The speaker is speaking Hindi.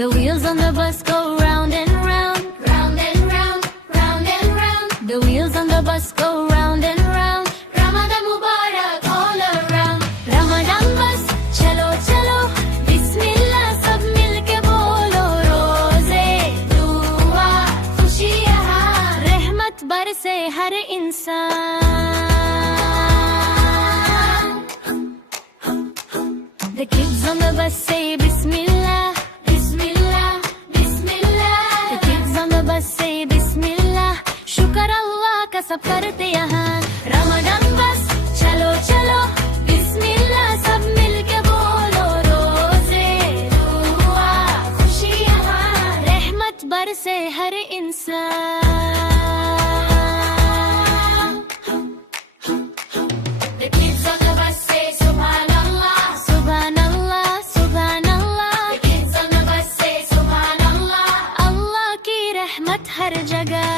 The wheels on the bus go round and round, round and round, round and round. The wheels on the bus go round and round. Ramadan Mubarak all around. Ramadan bus chalo chalo, Bismillah sab milke bolo. Roze dua खुशियाँ, रहमत बरसे हर इंसान. The kids on the bus say Bismillah, Bismillah, Bismillah. The kids on the bus say Bismillah. शुक्र अल्लाह का सब करते यहाँ. Ramadan bus चलो चलो, Bismillah सब मिलके बोलो. रोजे दुआ खुशियाँ, रहमत बरसे हर इंसान. The kids on the bus say Subhanallah, Subhanallah, Subhanallah. The kids on the bus say Subhanallah. अल्लाह की रहमत हर जगह.